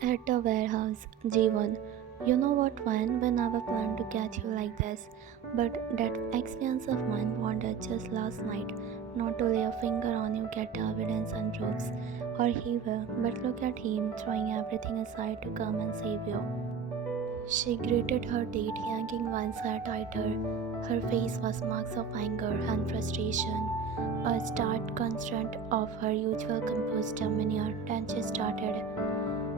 At the warehouse, Jeevan, you know what, Van? We never planned to catch you like this. But that ex-fiance of mine wanted just last night not to lay a finger on you, get the evidence and proofs. Or he will, but look at him throwing everything aside to come and save you. She gritted her teeth, yanking one side tighter. Her face was marks of anger and frustration, a stark contrast of her usual composed demeanor. Then she started.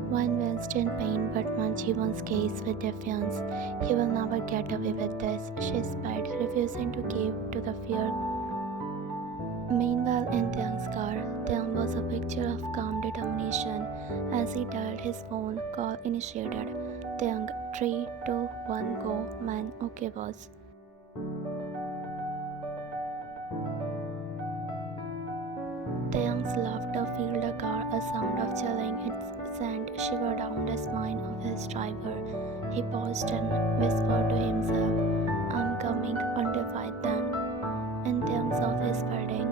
One winced in pain, but Manjeevan's case with defiance. He will never get away with this, she sighed, refusing to give to the fear. Meanwhile, in Taehyung's car, Taehyung was a picture of calm determination. As he dialed his phone, call initiated. Taehyung, 3, 2, 1, go. Man, okay, boss. Taeyang's laughter filled the car, a sound of chilling. It sent shiver down the spine of his driver. He paused and whispered to himself, I'm coming until 5 then. In Taeyang's office building,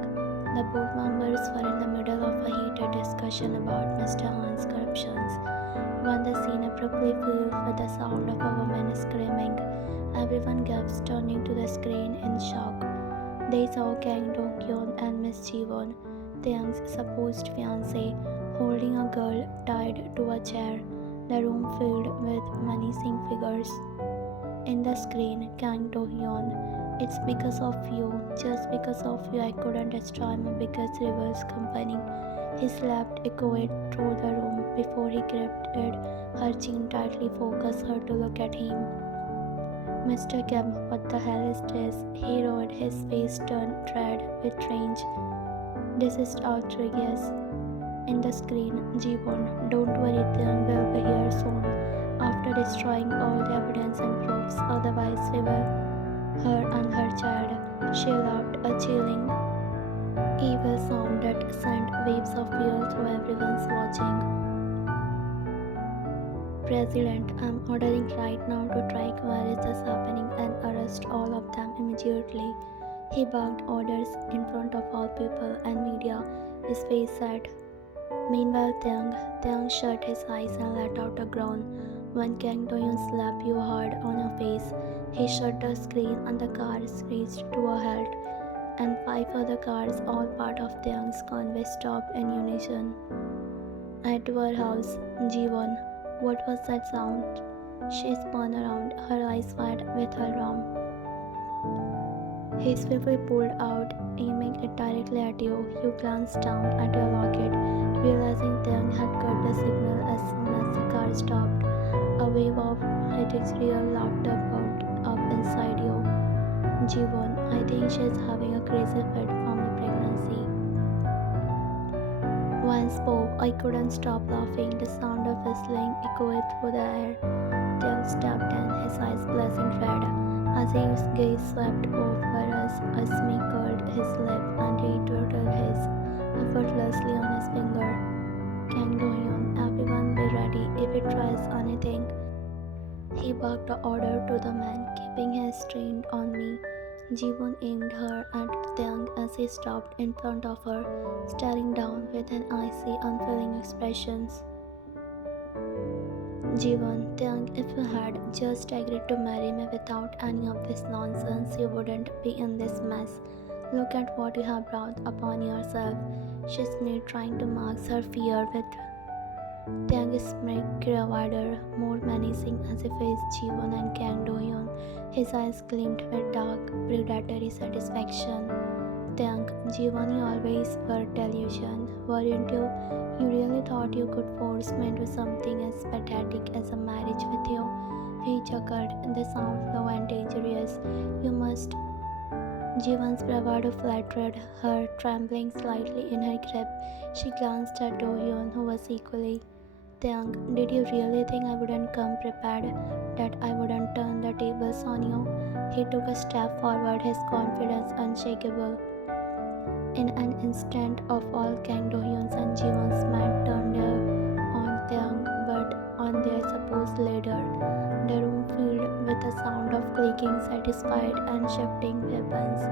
the board members were in the middle of a heated discussion about Mr. Han's corruptions. When the scene abruptly filled with the sound of a woman screaming, everyone gasped, turning to the screen in shock. They saw Kang Dong-hyun and Miss Ji-won, Taehyung's supposed fiancée, holding a girl tied to a chair. The room filled with menacing figures. In the screen, Kang Do-hyun, it's because of you, just because of you I couldn't destroy my biggest rival's company. His laugh echoed through the room before he gripped it, her chin tightly focused her to look at him. Mr. Kim, what the hell is this? He roared, his face turned red with rage. This is outrageous. In the screen, Jeevan, don't worry, Taehyung will be here soon. After destroying all the evidence and proofs, otherwise we will. Her and her child. She laughed, a chilling, evil sound that sent waves of fear through everyone's watching. President, I'm ordering right now to track where is this happening and arrest all of them immediately. He barked orders in front of all people and media, his face set. Meanwhile, Taehyung shut his eyes and let out a groan. When Kang Do-hyun slapped you hard on your face, he shut the screen and the car screeched to a halt, and 5 other cars, all part of Taehyung's convoy, stopped in unison. At the warehouse, Ji-won, what was that sound? She spun around, her eyes wide with alarm. He swiftly pulled out, aiming it directly at you. You glanced down at your locket, realizing Taehyung had cut the signal as soon as the car stopped. A wave of hysterical laughter bubbled up inside you. Ji-won, I think she is having a crazy fit from the pregnancy. One spoke, I couldn't stop laughing. The sound of whistling echoed through the air. Taehyung stepped in, his eyes blazing red. As his gaze swept over us, a smirk curled his lip and he twirled his effortlessly on his finger. Kang Do-hyun, everyone be ready if he tries anything. He barked the order to the man, keeping his strained on me. Ji-won aimed her at Taehyung as he stopped in front of her, staring down with an icy, unfeeling expression. Ji-won, Taehyung, if you had just agreed to marry me without any of this nonsense, you wouldn't be in this mess. Look at what you have brought upon yourself. She sneered, trying to mask her fear with Taehyung's smirk grew wider, more menacing as he faced Ji-won and Kang Do-hyun. His eyes gleamed with dark, predatory satisfaction. Taehyung, Ji-won, you always were delusion, weren't you? You really thought you could force me into something as pathetic as a marriage with you? He chuckled, the sound low and dangerous. You must. Ji-won's bravado flattered her, trembling slightly in her grip. She glanced at Do-hyun, who was equally. Taehyung, did you really think I wouldn't come prepared? That I wouldn't turn the tables on you? He took a step forward, his confidence unshakable. In an instant of all Kang Do-hyun's and Ji-won's men turned on Taehyung, but on their supposed leader. The room filled with the sound of clicking, satisfied and shifting weapons.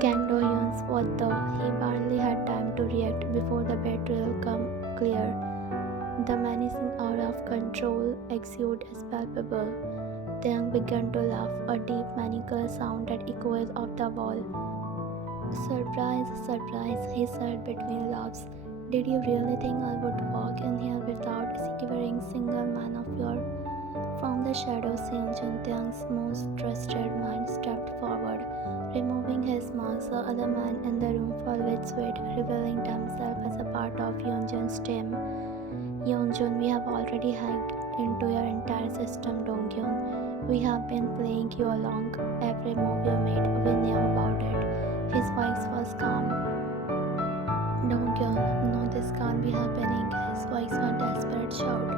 Kang Do-hyun's what the? He barely had time to react before the betrayal come clear The menacing aura of control exuded is palpable. Taehyung began to laugh, a deep maniacal sound that echoed off the wall. Surprise, surprise, he said between laughs. Did you really think I would walk in here without securing single man of your? From the shadows, Yeonjun, Taehyung's most trusted man, stepped forward, removing his mask. The other man in the room fell with sweat, revealing themselves as a part of Yeonjun's team. Yeonjun, we have already hacked into your entire system, Donghyun. We have been playing you along. Every move you made, we knew about it. His voice was calm. Donghyun, no, this can't be happening. His voice was a desperate shout.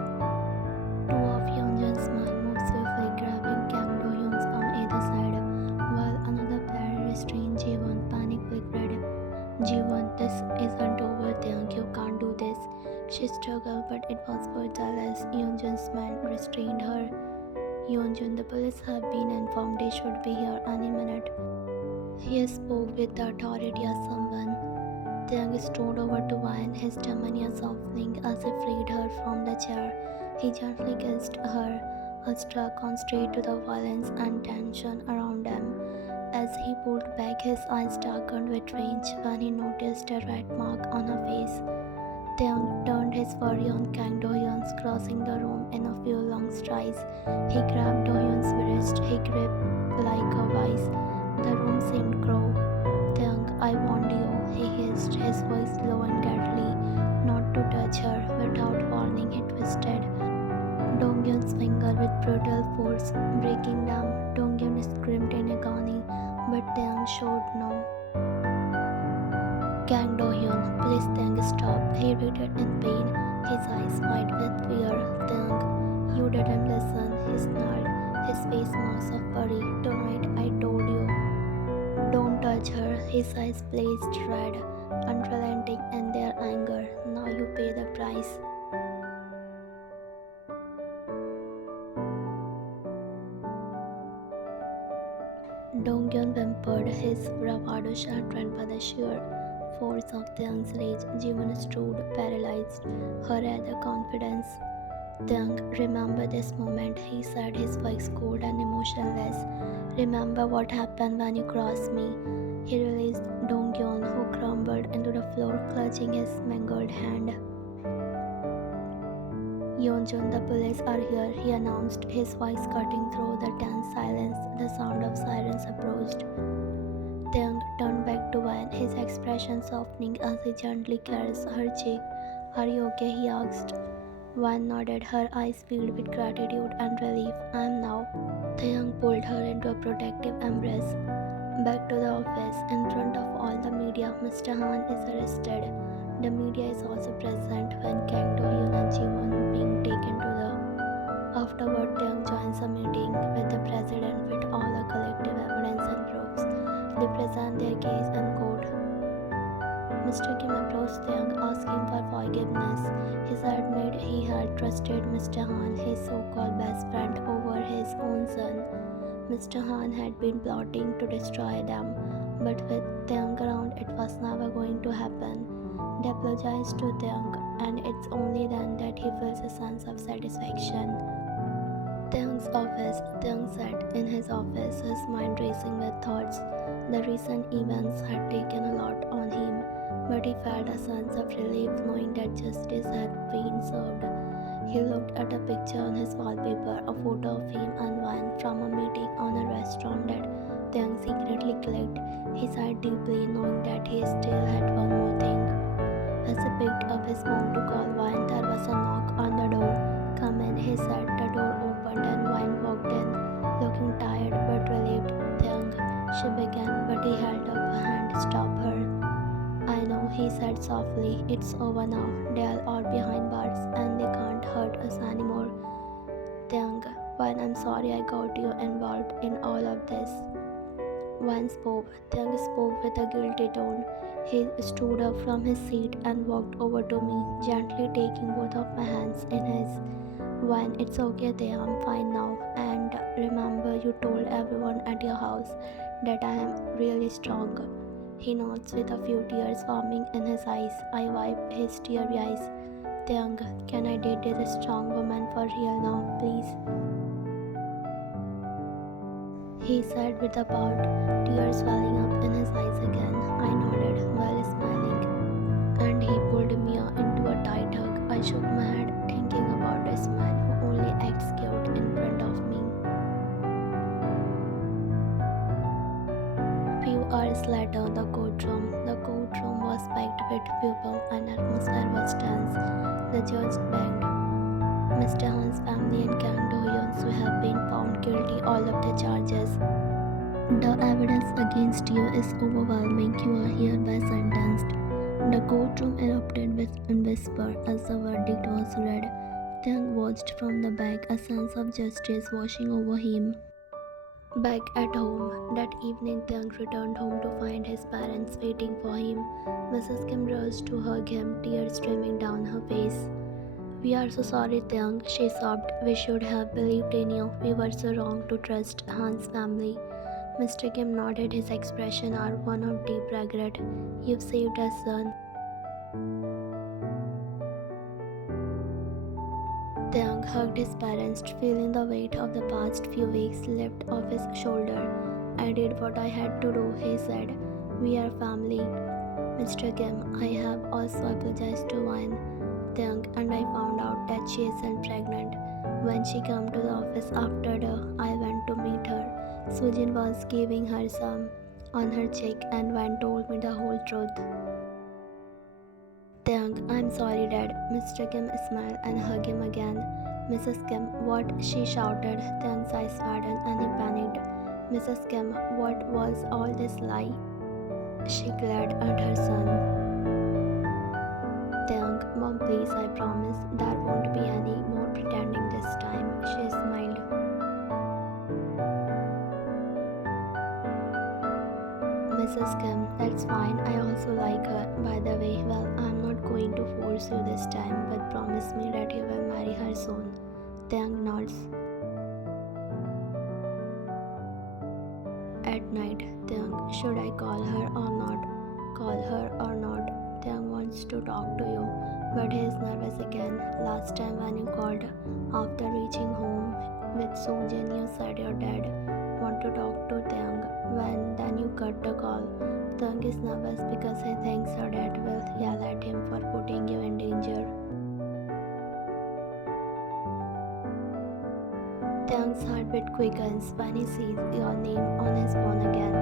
Two of Yeonjun's men moved swiftly, grabbing Kang Do-hyun's from either side, while another pair restrained Jiwon, panic-flickered. Jiwon, this isn't over, Taehyung, you can't do this. She struggled, but it was powerless. Yeonjun's men restrained her. Yeonjun, the police have been informed they should be here any minute. He spoke with the authority of someone. Taehyung strode over to Wine, his demeanor softening as he freed her from the chair. He gently kissed her, struck on straight to the violence and tension around them. As he pulled back, his eyes darkened with rage when he noticed a red mark on her face. Taehyung turned his fury on Kang Do-hyun's, crossing the room in a few long strides. He grabbed Do-hyun's wrist, he gripped like a vice. The room seemed grow. Taehyung, I warned you, he hissed, his voice low and deadly, not to touch her. Without warning, he twisted Donghyun's finger with brutal force, breaking them. Donghyun screamed in agony, but Taehyung showed no. Kang Do-hyun, please Taehyung, stop. He repeated in pain, his eyes wide with fear. Taehyung, you didn't listen, he snarled, his face mask of fury. Tonight, I told you. Don't touch her. His eyes blazed red, unrelenting in their anger. Now you pay the price. Donghyun whimpered, his bravado shattered by the sheer force of Taehyung's rage. Jiwon stood paralyzed, her other confidence. Taehyung, remember this moment, he said, his voice cold and emotionless. Remember what happened when you crossed me. He released Donghyun, who crumbled into the floor, clutching his mangled hand. Yeonjun, the police are here, he announced, his voice cutting through the tense silence. The sound of sirens approached. Taehyung turned back to Wan, his expression softening as he gently caressed her cheek. Are you okay? He asked. Wan nodded, her eyes filled with gratitude and relief. I am now. Taehyung pulled her into a protective embrace. Back to the office. In front of all the media, Mr. Han is arrested. The media is also present when Kang Do-hyun and Jiwon being taken to the. Afterward, Taehyung joins a meeting with the president with all the collective evidence and proofs. They present their case in court. Mr. Kim approached Taehyung, asking for forgiveness. He admitted he had trusted Mr. Han, his so-called best friend, over his own son. Mr. Han had been plotting to destroy them, but with Taehyung around, it was never going to happen. They apologized to Taehyung, and it's only then that he feels a sense of satisfaction. Taehyung's office. Taehyung sat in his office, his mind racing with thoughts. The recent events had taken a lot on him, but he felt a sense of relief knowing that justice had been served. He looked at a picture on his wallpaper, a photo of him and Wan from a meeting on a restaurant that Taehyung secretly clicked. He sighed deeply, knowing that he still had one more thing. As he picked up his phone to call Wan, there was a knock on the door. Come in, he said. The door opened and Wan walked in, looking tired but relieved. Taehyung, she began, but he held up a hand to stop her. I know, he said softly. It's over now. They are all behind bars and they can't hurt us anymore. Taehyung, Wan, I'm sorry I got you involved in all of this. Wan spoke. Taehyung spoke with a guilty tone. He stood up from his seat and walked over to me, gently taking both of my hands in his. Wan, it's okay, Taehyung, I'm fine now. And remember, you told everyone at your house that I am really strong. He nods with a few tears forming in his eyes. I wipe his teary eyes. Taehyung, can I date this strong woman for real now, please? He said with a pout, tears welling up in his eyes again. I nodded while smiling, and he pulled me into a tight hug. I shook my head, thinking about this man who only acts cute in front of me. Few hours later, the courtroom. The courtroom was packed with people, and atmosphere was tense. The judge begged Mr. Han's family and Kang Do-hyun who have been found guilty all of the charges. The evidence against you is overwhelming. You are hereby sentenced. The courtroom erupted with a whisper as the verdict was read. Taehyung watched from the back, a sense of justice washing over him. Back at home, that evening Taehyung returned home to find his parents waiting for him. Mrs. Kim rushed to hug him, tears streaming down her face. We are so sorry, Taehyung, she sobbed. We should have believed in you. We were so wrong to trust Han's family. Mr. Kim nodded, his expression are one of deep regret. You've saved us, son. Taehyung hugged his parents, feeling the weight of the past few weeks lift off his shoulder. I did what I had to do, he said. We are family. Mr. Kim, I have also apologized to Wine, Taehyung, and I found out that she isn't pregnant. When she came to the office after I went to meet her, Sujin was giving her some on her cheek, and Wine told me the whole truth. Taehyung, I'm sorry, Dad. Mr. Kim smiled and hugged him again. Mrs. Kim, what? She shouted. Taehyung's eyes widened and he panicked. Mrs. Kim, what was all this lie? She glared at her son. Taehyung, Mom, please, I promise there won't be any more pretending this time. She smiled. Mrs. Kim, that's fine. I also like her. By the way, well, I'm not going to force you this time, but promise me that you will marry her soon. Taehyung nods. At night, Taehyung, should I call her or not? Call her or not? Taehyung wants to talk to you, but he is nervous again. Last time when you called, after reaching home with Sojin, you said your dad want to talk to Taehyung. Then you cut the call. Taehyung is nervous because he thinks her dad will yell at him for putting you in danger. Taehyung's heartbeat quickens when he sees your name on his phone again.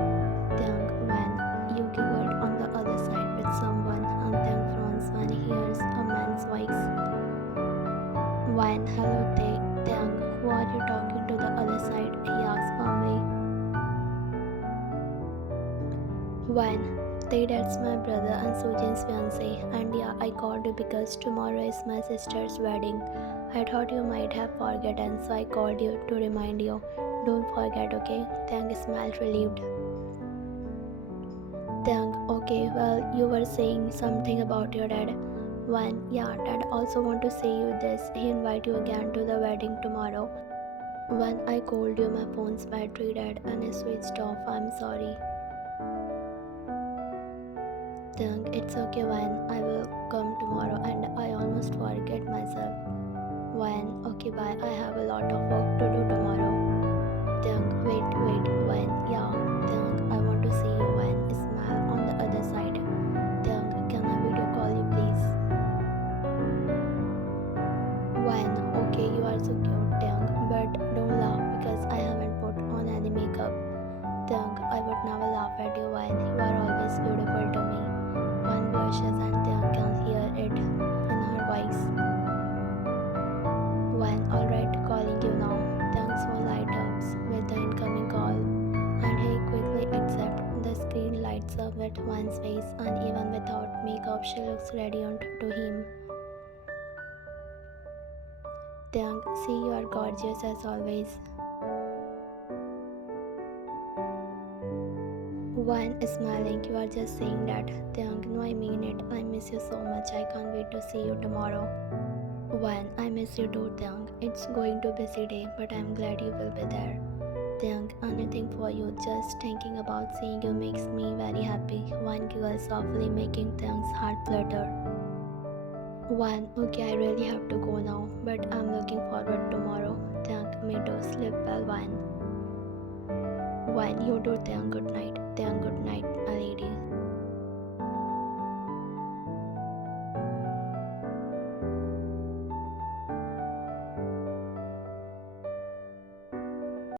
Taehyung, when you giggled on the other side with someone, and Taehyung frowns when he hears a man's voice. When, hello Taehyung, who are you talking to the other side? He asks firmly. When, that's my brother and Sujin's fiancée, and yeah, I called you because tomorrow is my sister's wedding. I thought you might have forgotten, so I called you to remind you. Don't forget, okay? Taehyung smiled relieved. Taehyung, okay, well, you were saying something about your dad. When, yeah, Dad also want to say you this. He invite you again to the wedding tomorrow. When I called you, my phone's battery died and it switched off. I'm sorry. Taehyung, it's okay, when I will come tomorrow, and I almost forget myself. When, okay, bye, I have a lot of work to do tomorrow. Taehyung, wait, when, yeah, Taehyung, I want to see you. When, smile on the other side. Taehyung, can I video call you, please? When, okay, you are so cute, Taehyung, but don't laugh because I haven't put on any makeup. Taehyung, I would never laugh at you. When, you are always beautiful to me. One blushes and Taehyung can hear it in her voice. When, alright, calling you now. Taehyung's phone lights up with the incoming call, and he quickly accepts. The screen lights up with Wan's face, and even without makeup, she looks radiant to him. Taehyung, see, you are gorgeous as always. Wan is smiling. You are just saying that. Taehyung, no, I mean it. I miss you so much. I can't wait to see you tomorrow. Wan, I miss you too, Taehyung. It's going to be a busy day, but I'm glad you will be there. Taehyung, anything for you. Just thinking about seeing you makes me very happy. Wan giggles softly, making Taehyung's heart flutter. 1. Okay, I really have to go now, but I'm looking forward tomorrow. Taehyung, me too. Sleep well, 1. 1. You too, Taehyung. Good night. Taehyung.